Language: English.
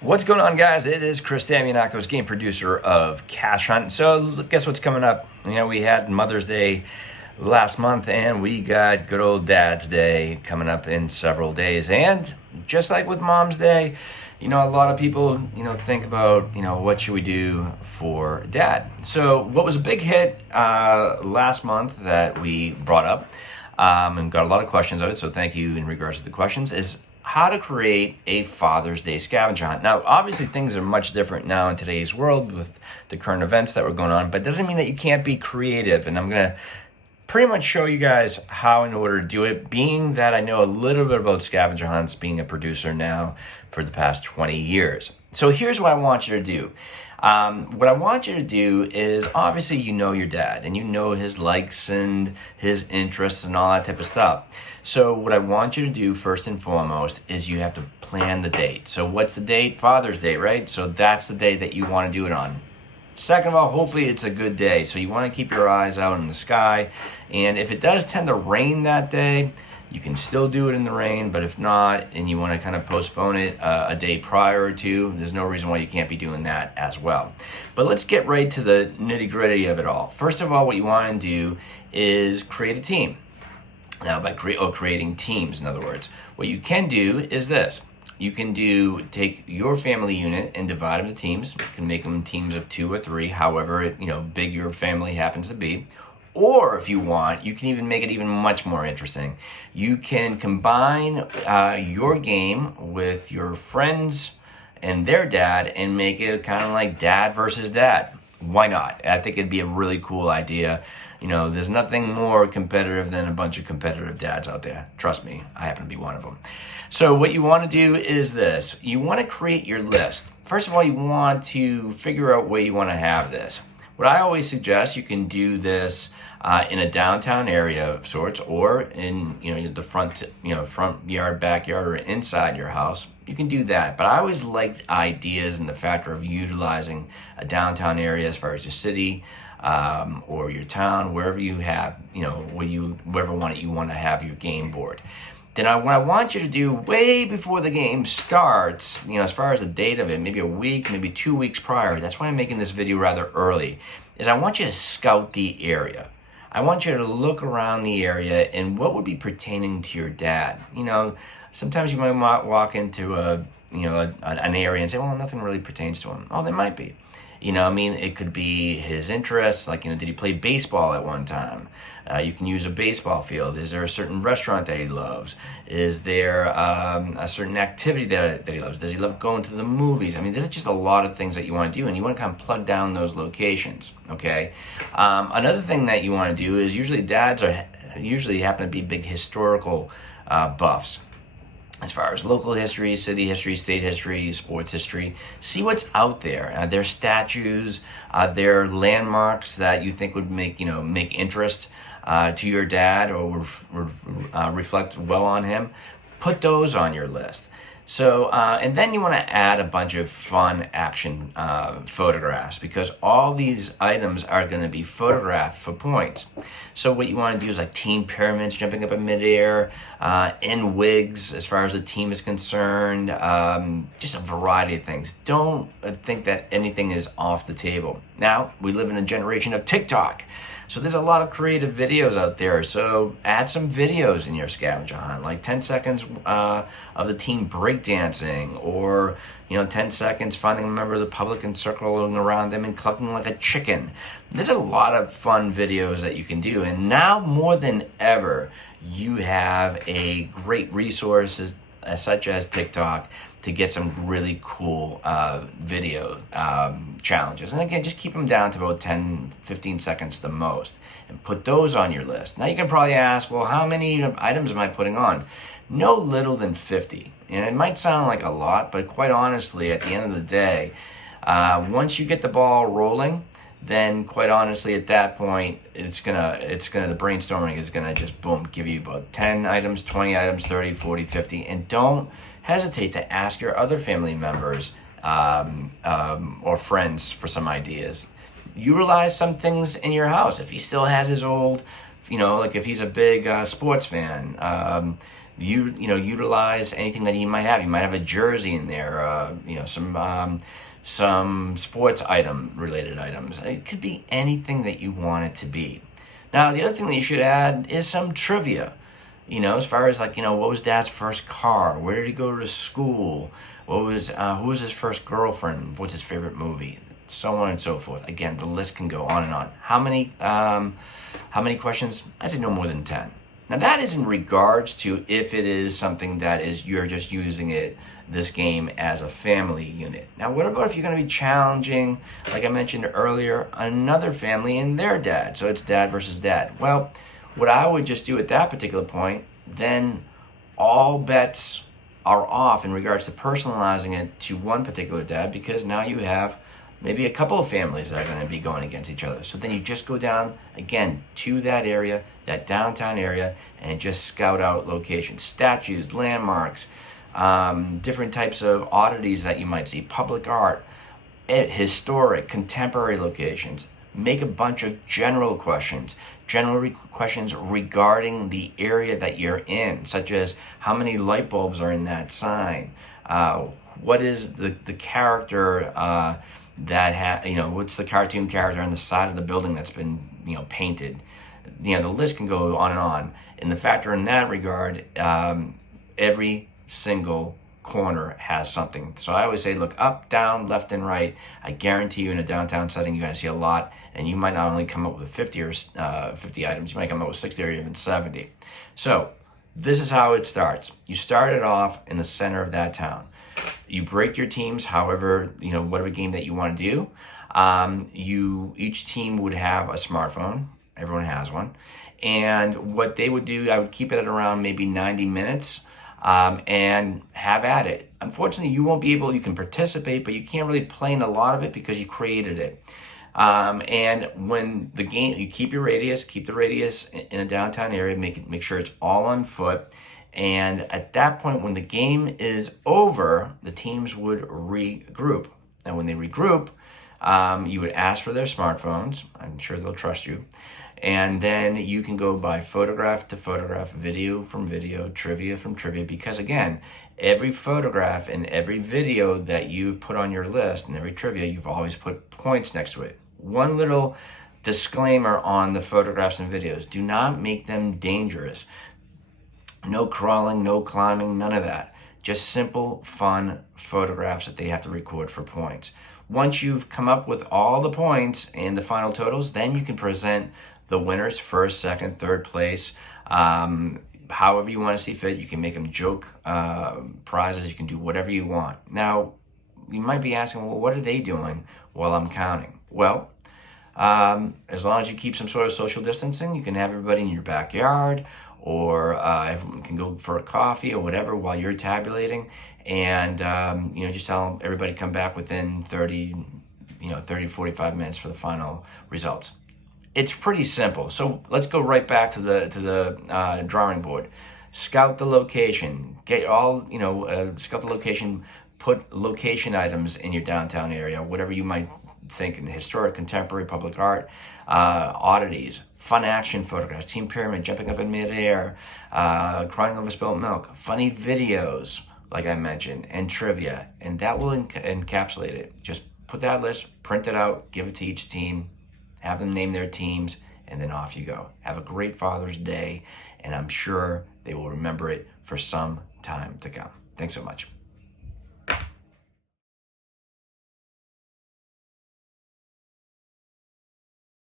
What's going on, guys? It is Chris Damianakos, game producer of Cashunt. So guess what's coming up? We had Mother's Day last month, and we got good old Dad's Day coming up in several days. And just like with Mom's Day, a lot of people, think about, what should we do for Dad? So what was a big hit last month that we brought up and got a lot of questions of it, so thank you in regards to the questions, is how to create a Father's Day scavenger hunt. Now, obviously, things are much different now in today's world with the current events that were going on, but it doesn't mean that you can't be creative. And I'm going to pretty much show you guys how in order to do it, being that I know a little bit about scavenger hunts, being a producer now for the past 20 years. So here's what I want you to do. What I want you to do is, obviously, your dad and you know his likes and his interests and all that type of stuff. So what I want you to do first and foremost is you have to plan the date. So what's the date? Father's Day, right? So that's the day that you want to do it on. Second of all, hopefully it's a good day. So you want to keep your eyes out in the sky. And if it does tend to rain that day, you can still do it in the rain, but if not, and you want to kind of postpone it a day prior or two, there's no reason why you can't be doing that as well. But let's get right to the nitty gritty of it all. First of all, what you want to do is create a team. Now, by creating teams, in other words, what you can do is this. You can take your family unit and divide them into teams. You can make them teams of 2 or 3, however big your family happens to be. Or if you want, you can even make it even much more interesting. You can combine your game with your friends and their dad and make it kind of like dad versus dad. Why not? I think it'd be a really cool idea. There's nothing more competitive than a bunch of competitive dads out there. Trust me, I happen to be one of them. So what you want to do is this. You want to create your list. First of all, you want to figure out where you want to have this. What I always suggest, you can do this in a downtown area of sorts, or in the front yard, backyard, or inside your house. You can do that. But I always liked ideas and the factor of utilizing a downtown area as far as your city or your town, wherever you have, wherever you want to have your game board. Then what I want you to do way before the game starts, as far as the date of it, maybe a week, maybe 2 weeks prior, that's why I'm making this video rather early, is I want you to scout the area. I want you to look around the area and what would be pertaining to your dad. Sometimes you might walk into an area and say, well, nothing really pertains to him. Oh, there might be. It could be his interests, like, did he play baseball at one time? You can use a baseball field. Is there a certain restaurant that he loves? Is there a certain activity that he loves? Does he love going to the movies? There's just a lot of things that you want to do, and you want to kind of plug down those locations, okay? Another thing that you want to do is dads usually happen to be big historical buffs. As far as local history, city history, state history, sports history, see what's out there. There are statues, there are landmarks that you think would make interest to your dad or reflect well on him. Put those on your list. So, and then you want to add a bunch of fun action photographs, because all these items are going to be photographed for points. So what you want to do is like team pyramids jumping up in midair, in wigs as far as the team is concerned, just a variety of things. Don't think that anything is off the table. Now, we live in a generation of TikTok. So there's a lot of creative videos out there. So add some videos in your scavenger hunt, like 10 seconds of the team breakdancing, or 10 seconds finding a member of the public and circling around them and clucking like a chicken. There's a lot of fun videos that you can do. And now more than ever, you have a great resources such as TikTok to get some really cool video challenges. And again, just keep them down to about 10, 15 seconds the most, and put those on your list. Now you can probably ask, well, how many items am I putting on? No little than 50. And it might sound like a lot, but quite honestly, at the end of the day, once you get the ball rolling, then quite honestly at that point, the brainstorming is gonna just boom, give you about 10 items, 20 items, 30, 40, 50, and don't hesitate to ask your other family members or friends for some ideas. Utilize some things in your house. If he still has his old, like if he's a big sports fan, utilize anything that you might have. You might have a jersey in there, some sports item related items. It could be anything that you want it to be. Now, the other thing that you should add is some trivia. As far as what was Dad's first car? Where did he go to school? Who was his first girlfriend? What's his favorite movie? So on and so forth. Again, the list can go on and on. How many questions? I'd say no more than 10. Now that is in regards to if it is something that is you're just using this game as a family unit. Now what about if you're going to be challenging, like I mentioned earlier, another family and their dad? So it's dad versus dad. Well, what I would just do at that particular point, then all bets are off in regards to personalizing it to one particular dad, because now you have maybe a couple of families that are going to be going against each other. So then you just go down again to that area, that downtown area, and just scout out locations, statues, landmarks, different types of oddities that you might see, public art, historic, contemporary locations. Make a bunch of general questions regarding the area that you're in, such as how many light bulbs are in that sign, what is the character what's the cartoon character on the side of the building that's been painted. The list can go on and on. And the factor in that regard, every single corner has something. So I always say, look up, down, left, and right. I guarantee you in a downtown setting, you're going to see a lot, and you might not only come up with 50 items, you might come up with 60 or even 70. So this is how it starts. You start it off in the center of that town. You break your teams, however, whatever game that you want to do. Each team would have a smartphone. Everyone has one. And what they would do, I would keep it at around maybe 90 minutes and have at it. Unfortunately, you can participate, but you can't really play in a lot of it because you created it. And when the game, you keep the radius in a downtown area, make sure it's all on foot. And at that point, when the game is over, the teams would regroup. And when they regroup, you would ask for their smartphones. I'm sure they'll trust you. And then you can go by photograph to photograph, video from video, trivia from trivia, because again, every photograph and every video that you've put on your list and every trivia, you've always put points next to it. One little disclaimer on the photographs and videos: do not make them dangerous. No crawling, no climbing, none of that. Just simple, fun photographs that they have to record for points. Once you've come up with all the points and the final totals, then you can present the winners, first, second, third place. However you want to see fit. You can make them joke prizes. You can do whatever you want. Now, you might be asking, well, what are they doing while I'm counting? Well, as long as you keep some sort of social distancing, you can have everybody in your backyard, or everyone can go for a coffee or whatever while you're tabulating, and just tell everybody come back within 30 to 45 minutes for the final results. It's pretty simple. So let's go right back to the drawing board. Scout the location. Scout the location. Put location items in your downtown area, whatever you might think in historic, contemporary, public art, oddities, fun action photographs, team pyramid, jumping up in midair, crying over spilt milk, funny videos, like I mentioned, and trivia, and that will encapsulate it. Just put that list, print it out, give it to each team, have them name their teams, and then off you go. Have a great Father's Day, and I'm sure they will remember it for some time to come. Thanks so much.